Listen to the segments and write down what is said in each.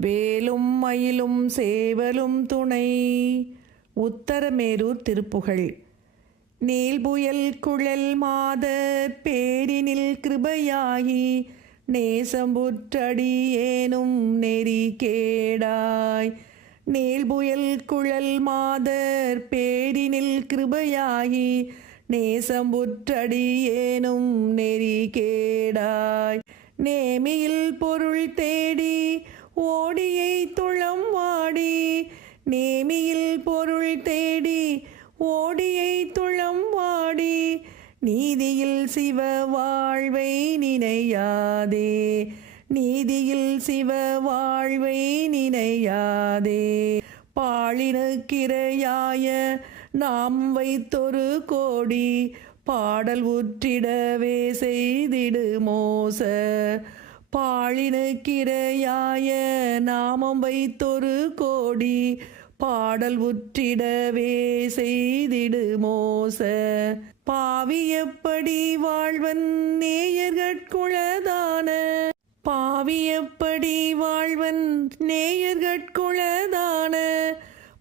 வேலும் மயிலும் சேவலும் துணை. உத்தரமேரூர் திருப்புகழ். நீல்புயல் குழல் மாத பேரினில் கிருபையாகி நேசம்புற்றடி ஏனும் நெறி கேடாய். நீல்புயல் குழல் மாதர் பேரினில் கிருபையாகி நேசம்புற்றடி ஏனும் நெறி கேடாய். நேமியில் பொருள் தேடி ஓடியை துளம் வாடி நேமியில் பொருள் தேடி ஓடியை துளம் வாடி நீதியில் சிவ வாழ்வை நினையாதே நீதியில் சிவ வாழ்வை நினையாதே. பாழினுக்கிரையாய நாம் வைத்தொரு கோடி பாடல் உற்றிடவே செய்திடு மோச பாழினுக்கிரையாய நாமம் வைத்தொரு கோடி பாடல் உற்றிடவே செய்திடு மோச பாவி எப்படி வாழ்வன் நேயர்கட்குளதான பாவி எப்படி வாழ்வன் நேயர்கட்குளதான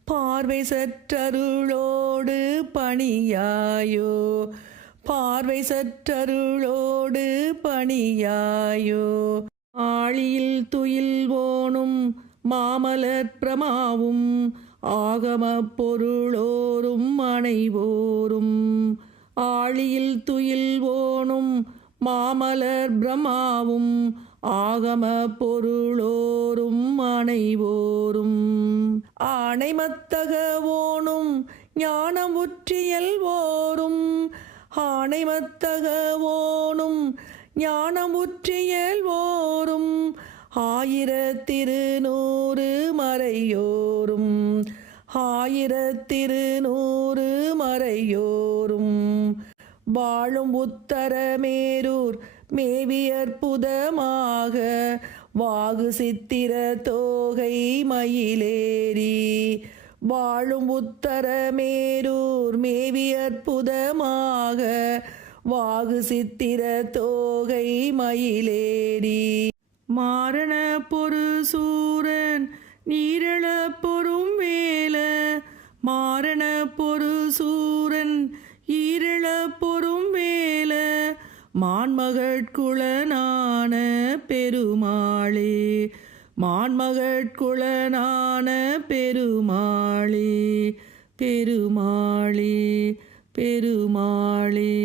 பார்வை சற்றருளோடு பணியாயோ? பார்வை சற்றருளோடு பணியாயோ. ஆழியில் துயில்வோனும் மாமலர் பிரமாவும் ஆகம பொருளோரும் அனைவோரும் ஆழியில் துயில்வோனும் மாமலர் பிரமாவும் ஆகம பொருளோரும் அனைவோரும் ஆணைமத்தகவோனும் ஓணும் ஞானம் உற்றியல் ஓரும் ஆணைமத்தக ஓணும் ஓரும் ஆயிரத்திருநூறு மறையோரும் ஆயிரத்திருநூறு மறையோரும் வாழும் உத்தரமேரூர் மேவி அற்புதமாக வாகு சித்திர தோகை மயிலேறி வாழும் உத்தரமேரூர் மேவி அற்புதமாக. வாகு சித்திர தோகை மயிலேடி மாரண பொரு சூரன் நீரள பொறும் வேல மாரண பொரு சூரன் ஈரள பொறும் வேல மான்மகட்குளனான பெருமாளே மான்மகட்குளனான பெருமாளே பெருமாளே பெருமாளே.